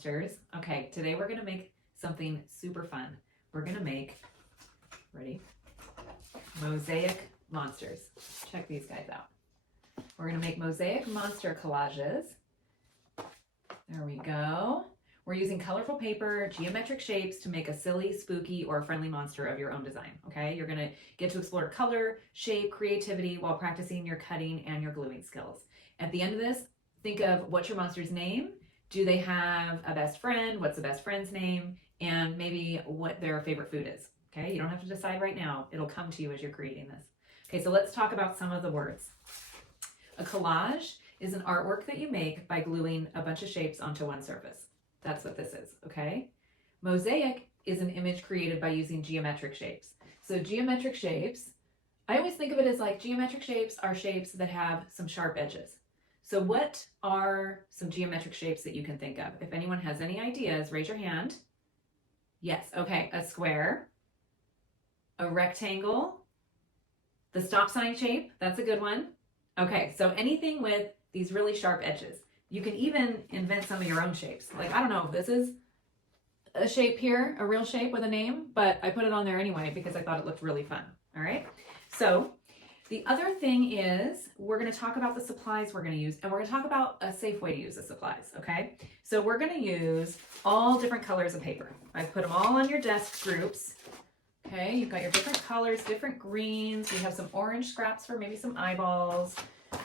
monsters. Okay, today we're gonna make something super fun. We're gonna make, ready? Mosaic monsters. Check these guys out. We're gonna make mosaic monster collages. There we go. We're using colorful paper, geometric shapes to make a silly, spooky, or friendly monster of your own design, okay? You're gonna get to explore color, shape, creativity while practicing your cutting and your gluing skills. At the end of this, think of what's your monster's name? Do they have a best friend? What's the best friend's name? And maybe what their favorite food is, okay? You don't have to decide right now. It'll come to you as you're creating this. Okay, so let's talk about some of the words. A collage is an artwork that you make by gluing a bunch of shapes onto one surface. That's what this is, okay? Mosaic is an image created by using geometric shapes. So geometric shapes, I always think of it as like geometric shapes are shapes that have some sharp edges. So what are some geometric shapes that you can think of? If anyone has any ideas, raise your hand. Yes, okay, a square, a rectangle, the stop sign shape, that's a good one. Okay, so anything with these really sharp edges. You can even invent some of your own shapes. Like, I don't know if this is a shape here, a real shape with a name, but I put it on there anyway because I thought it looked really fun, all right? So the other thing is we're gonna talk about the supplies we're gonna use, and we're gonna talk about a safe way to use the supplies, okay? So we're gonna use all different colors of paper. I've put them all on your desk groups, okay? You've got your different colors, different greens. We have some orange scraps for maybe some eyeballs.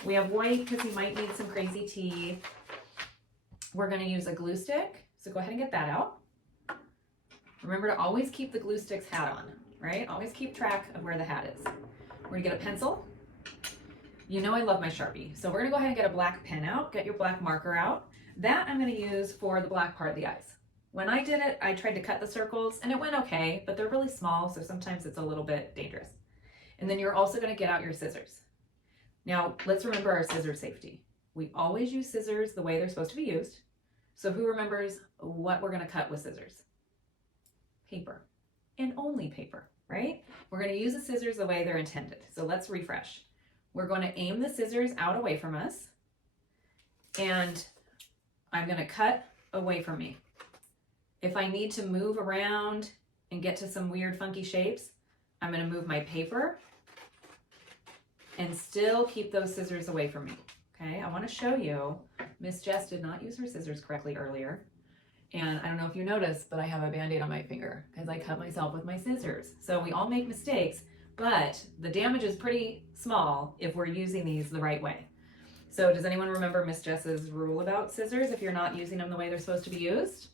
We have white because he might need some crazy teeth. We're going to use a glue stick, so go ahead and get that out. Remember to always keep the glue stick's hat on, right? Always keep track of where the hat is. We're going to get a pencil. You know I love my Sharpie, so we're going to go ahead and get a black pen out, get your black marker out. That I'm going to use for the black part of the eyes. When I did it, I tried to cut the circles, and it went okay, but they're really small, so sometimes it's a little bit dangerous. And then you're also going to get out your scissors. Now, let's remember our scissor safety. We always use scissors the way they're supposed to be used. So who remembers what we're gonna cut with scissors? Paper, and only paper, right? We're gonna use the scissors the way they're intended. So let's refresh. We're gonna aim the scissors out away from us, and I'm gonna cut away from me. If I need to move around and get to some weird funky shapes, I'm gonna move my paper and still keep those scissors away from me. Okay, I want to show you, Miss Jess did not use her scissors correctly earlier. And I don't know if you noticed, but I have a Band-Aid on my finger because I cut myself with my scissors. So we all make mistakes, but the damage is pretty small if we're using these the right way. So does anyone remember Miss Jess's rule about scissors if you're not using them the way they're supposed to be used?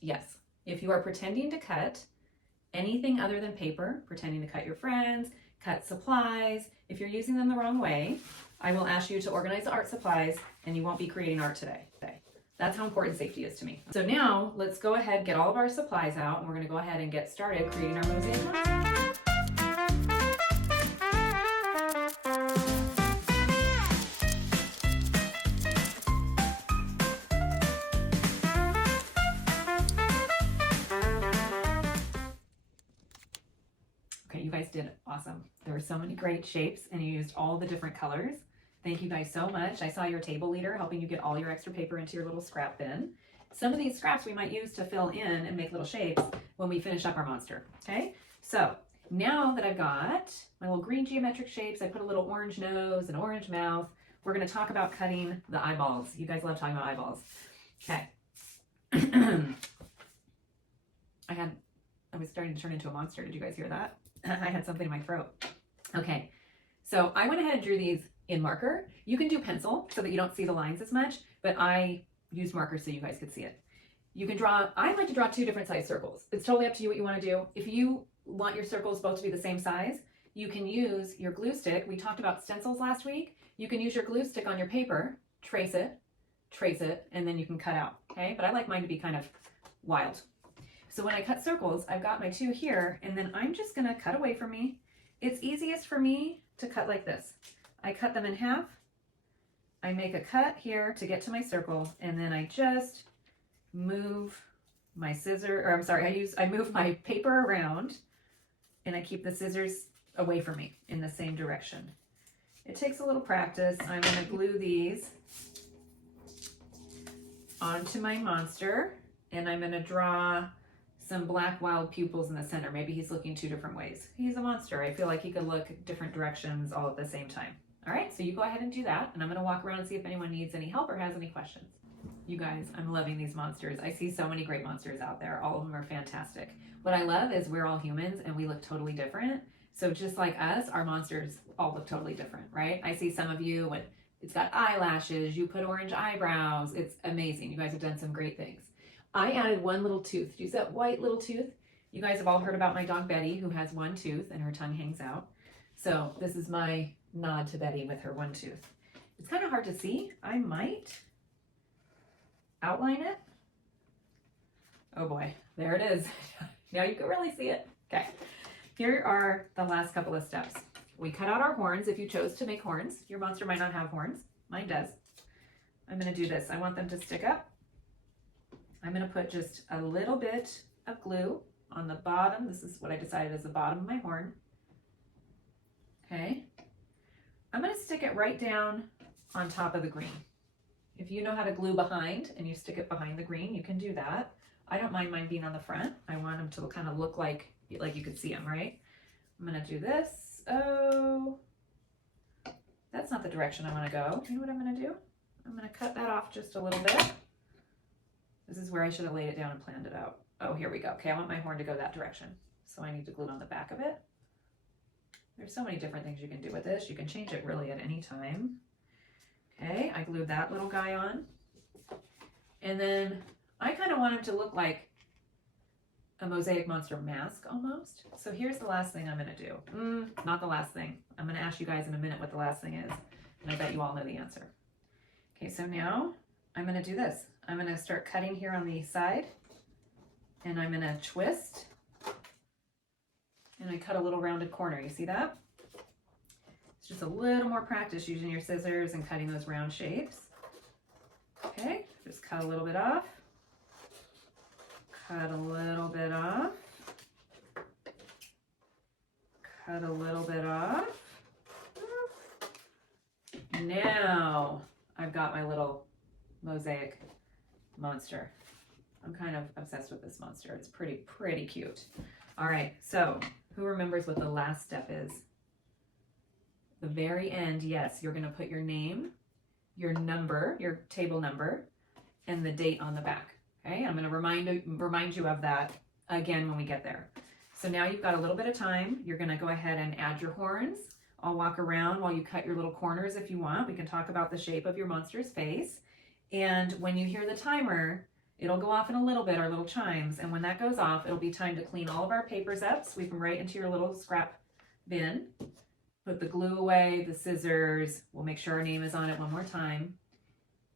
Yes, if you are pretending to cut anything other than paper, pretending to cut your friends, cut supplies. If you're using them the wrong way, I will ask you to organize the art supplies and you won't be creating art today. That's how important safety is to me. So now let's go ahead, get all of our supplies out, and we're gonna go ahead and get started creating our mosaic monster. Okay, you guys did awesome. There were so many great shapes and you used all the different colors. Thank you guys so much. I saw your table leader helping you get all your extra paper into your little scrap bin. Some of these scraps we might use to fill in and make little shapes when we finish up our monster, okay? So now that I've got my little green geometric shapes, I put a little orange nose and orange mouth, we're gonna talk about cutting the eyeballs. You guys love talking about eyeballs. Okay. I was starting to turn into a monster. Did you guys hear that? I had something in my throat. Okay, so I went ahead and drew these in marker. You can do pencil so that you don't see the lines as much, but I used marker so you guys could see it. You can draw, I like to draw 2 different size circles. It's totally up to you what you want to do. If you want your circles both to be the same size, you can use your glue stick. We talked about stencils last week. You can use your glue stick on your paper, trace it, and then you can cut out, okay? But I like mine to be kind of wild. So when I cut circles, I've got my 2 here, and then I'm just gonna cut away from me. It's easiest for me to cut like this. I cut them in half. I make a cut here to get to my circle, and then I just move my I move my paper around, and I keep the scissors away from me in the same direction. It takes a little practice. I'm gonna glue these onto my monster, and I'm going to draw some black wild pupils in the center. Maybe he's looking 2 different ways. He's a monster. I feel like he could look different directions all at the same time. All right, so you go ahead and do that, and I'm going to walk around and see if anyone needs any help or has any questions. You guys, I'm loving these monsters. I see so many great monsters out there. All of them are fantastic. What I love is we're all humans and we look totally different. So just like us, our monsters all look totally different, right? I see some of you with, it's got eyelashes, you put orange eyebrows. It's amazing. You guys have done some great things. I added 1 little tooth. Do you see that white little tooth? You guys have all heard about my dog Betty, who has 1 tooth and her tongue hangs out. So this is my nod to Betty with her 1 tooth. It's kind of hard to see. I might outline it. Oh boy, there it is. Now you can really see it. Okay, here are the last couple of steps. We cut out our horns. If you chose to make horns, your monster might not have horns. Mine does. I'm going to do this. I want them to stick up. I'm going to put just a little bit of glue on the bottom. This is what I decided is the bottom of my horn. Okay. I'm going to stick it right down on top of the green. If you know how to glue behind and you stick it behind the green, you can do that. I don't mind mine being on the front. I want them to kind of look like you could see them, right? I'm going to do this. Oh, that's not the direction I want to go. You know what I'm going to do? I'm going to cut that off just a little bit. This is where I should have laid it down and planned it out. Oh, here we go. Okay, I want my horn to go that direction. So I need to glue it on the back of it. There's so many different things you can do with this. You can change it really at any time. Okay, I glued that little guy on. And then I kind of want him to look like a Mosaic Monster mask almost. So here's the last thing I'm going to do. Not the last thing. I'm going to ask you guys in a minute what the last thing is. And I bet you all know the answer. Okay, so now I'm going to do this. I'm going to start cutting here on the side. And I'm going to twist. And I cut a little rounded corner. You see that? It's just a little more practice using your scissors and cutting those round shapes. Okay, just cut a little bit off. Cut a little bit off. Cut a little bit off. Now I've got my little Mosaic monster. I'm kind of obsessed with this monster. It's pretty cute. All right, so who remembers what the last step is? The very end, yes, you're going to put your name, your number, your table number, and the date on the back. Okay, I'm going to remind you of that again when we get there. So now you've got a little bit of time. You're going to go ahead and add your horns. I'll walk around while you cut your little corners if you want. We can talk about the shape of your monster's face. And when you hear the timer, it'll go off in a little bit, our little chimes. And when that goes off, it'll be time to clean all of our papers up, sweep them right into your little scrap bin. Put the glue away, the scissors. We'll make sure our name is on it one more time.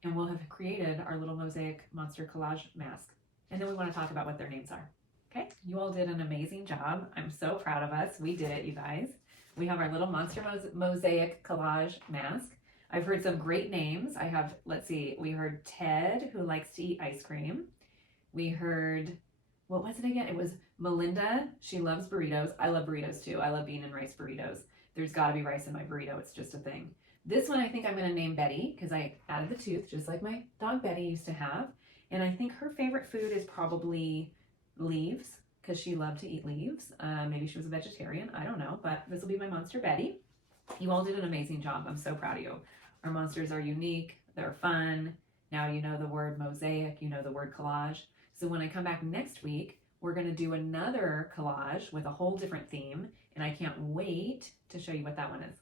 And we'll have created our little Mosaic Monster Collage mask. And then we want to talk about what their names are. Okay, you all did an amazing job. I'm so proud of us. We did it, you guys. We have our little Monster Mosaic Collage mask. I've heard some great names. I have, let's see, we heard Ted, who likes to eat ice cream. We heard, what was it again? It was Melinda. She loves burritos. I love burritos too. I love bean and rice burritos. There's got to be rice in my burrito. It's just a thing. This one I think I'm going to name Betty because I added the tooth just like my dog Betty used to have. And I think her favorite food is probably leaves because she loved to eat leaves. Maybe she was a vegetarian. I don't know. But this will be my monster Betty. You all did an amazing job. I'm so proud of you. Our monsters are unique. They're fun. Now you know the word mosaic. You know the word collage. So when I come back next week, we're going to do another collage with a whole different theme. And I can't wait to show you what that one is.